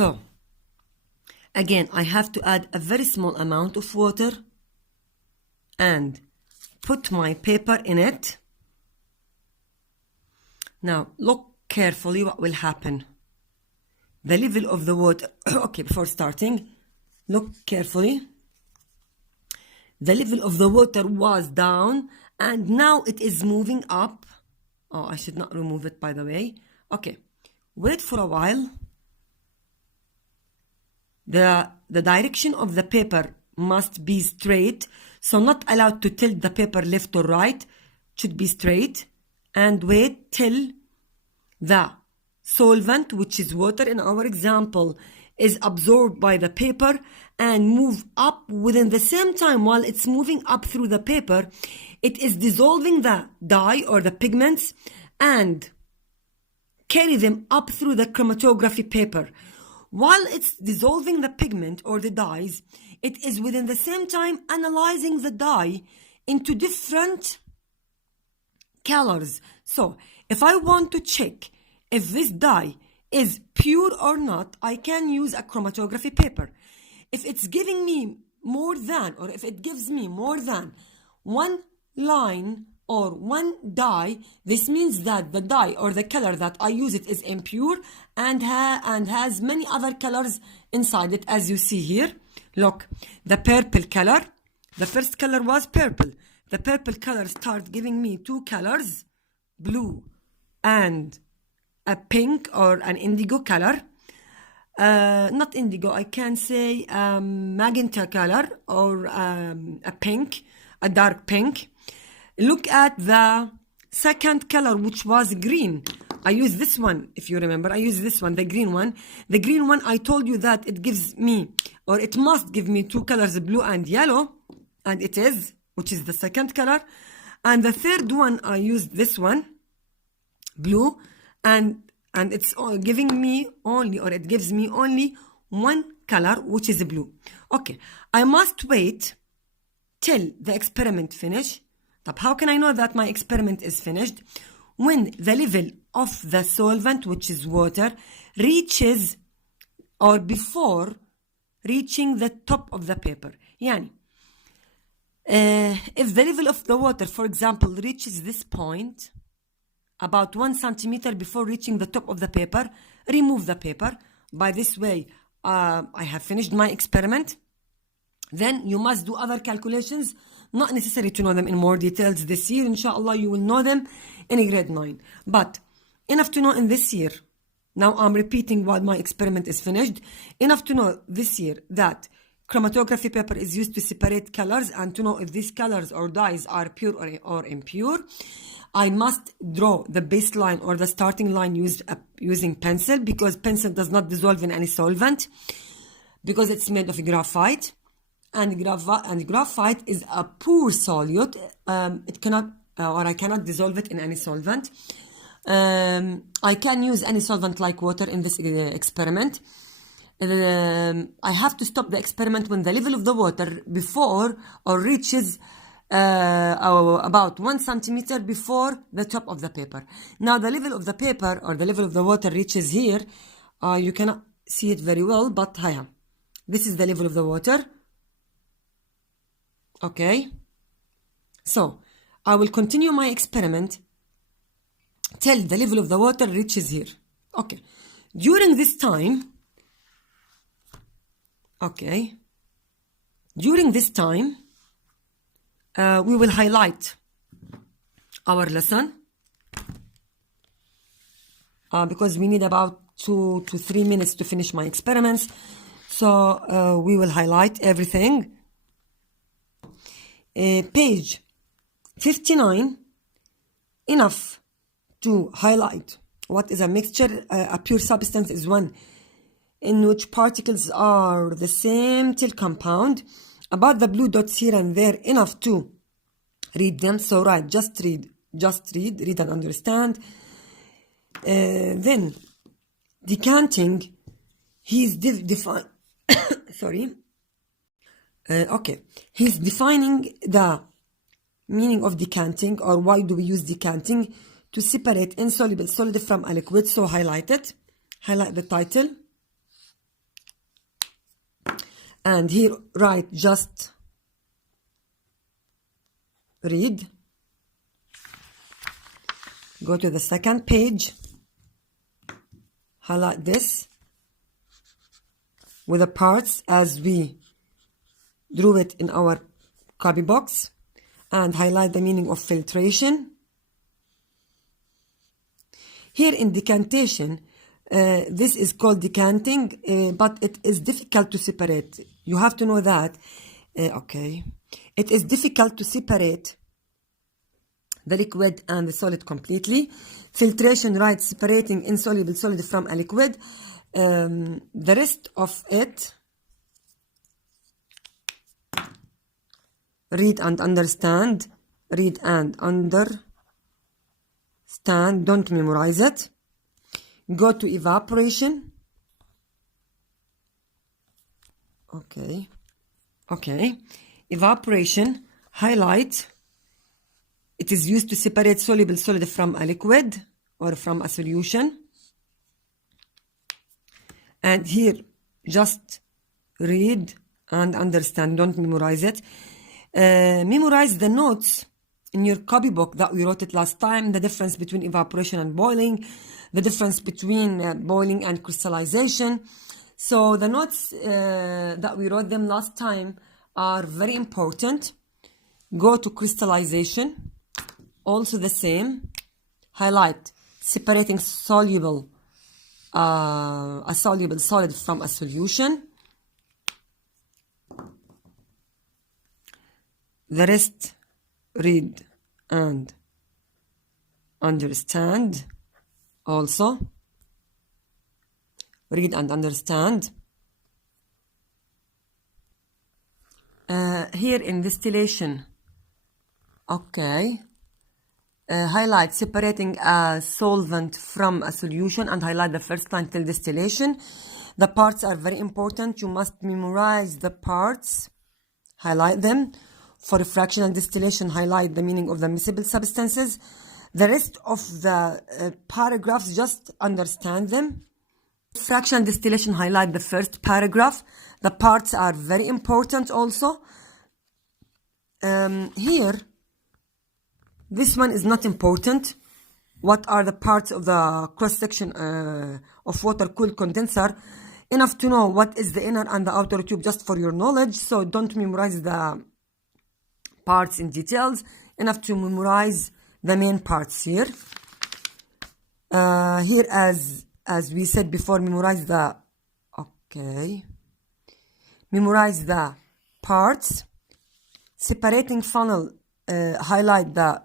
So again, I have to add a very small amount of water and put my paper in it. Now look carefully what will happen. The level of the water, okay, before starting, look carefully. The level of the water was down and now it is moving up. Oh, I should not remove it, by the way. Okay, wait for a while. The direction of the paper must be straight, so not allowed to tilt the paper left or right. It should be straight. And wait till the solvent, which is water in our example, is absorbed by the paper and move up. Within the same time, while it's moving up through the paper, it is dissolving the dye or the pigments and carry them up through the chromatography paper. While it's dissolving the pigment or the dyes, it is within the same time analyzing the dye into different colors. So if I want to check if this dye is pure or not, I can use a chromatography paper. If it's giving me more than, or if it gives me more than one line or one dye, this means that the dye or the color that I use it is impure and has many other colors inside it, as you see here. Look, the purple color, the first color was purple. The purple color starts giving me two colors, blue and a pink or an indigo color. Not indigo, I can say magenta color or a pink, a dark pink. Look at the second color, which was green. I use this one, if you remember. I use this one, the green one. The green one, I told you that it gives me, or it must give me two colors, blue and yellow. And it is, which is the second color. And the third one, I used this one, blue. And it's giving me only, or it gives me only one color, which is blue. Okay, I must wait till the experiment finish. How can I know that my experiment is finished? When the level of the solvent, which is water, reaches, or before reaching the top of the paper. Yani, if the level of the water, for example, reaches this point, about 1 centimeter before reaching the top of the paper, remove the paper. By this way, I have finished my experiment. Then you must do other calculations, not necessary to know them in more details this year. Inshallah, you will know them in grade 9. But enough to know in this year, now I'm repeating while my experiment is finished, enough to know this year that chromatography paper is used to separate colors and to know if these colors or dyes are pure or impure. I must draw the baseline or the starting line using pencil, because pencil does not dissolve in any solvent, because it's made of graphite. And graphite is a poor solute. It cannot, or I cannot dissolve it in any solvent. I can use any solvent like water in this experiment. I have to stop the experiment when the level of the water before or reaches about 1 centimeter before the top of the paper. Now the level of the paper or the level of the water reaches here. You cannot see it very well, but this is the level of the water. Okay, so I will continue my experiment till the level of the water reaches here. Okay, during this time, we will highlight our lesson because we need about 2 to 3 minutes to finish my experiments. So we will highlight everything. Page 59, enough to highlight what is a mixture. A pure substance is one in which particles are the same till compound. About the blue dots here and there, enough to read them. So right, just read and understand. Then decanting, he's define sorry. Okay, he's defining the meaning of decanting, or why do we use decanting? To separate insoluble solid from a liquid. So highlight it. Highlight the title. And here write just read. Go to the second page, highlight this with the parts as we drew it in our copy box, and highlight the meaning of filtration. Here in decantation, this is called decanting, but it is difficult to separate. You have to know that. Okay. It is difficult to separate the liquid and the solid completely. Filtration, right, separating insoluble solid from a liquid. The rest of it, read and understand. Read and understand. Don't memorize it. Go to evaporation. Okay. Evaporation, highlight. It is used to separate soluble solid from a liquid or from a solution. And here, just read and understand. Don't memorize it. Memorize the notes in your copybook that we wrote it last time, the difference between evaporation and boiling, the difference between boiling and crystallization. So the notes that we wrote them last time are very important. Go to crystallization, also the same. Highlight separating a soluble solid from a solution. The rest, read and understand. Also, read and understand. Here in distillation, okay. Highlight separating a solvent from a solution and highlight the first line till distillation. The parts are very important. You must memorize the parts. Highlight them. For fractional distillation, highlight the meaning of the miscible substances. The rest of the paragraphs, just understand them. Fractional distillation, highlight the first paragraph. The parts are very important also. Here, this one is not important. What are the parts of the cross-section of water-cooled condenser? Enough to know what is the inner and the outer tube just for your knowledge. So don't memorize the parts in details. Enough to memorize the main parts here. Here, as we said before, memorize the parts. Separating funnel, highlight the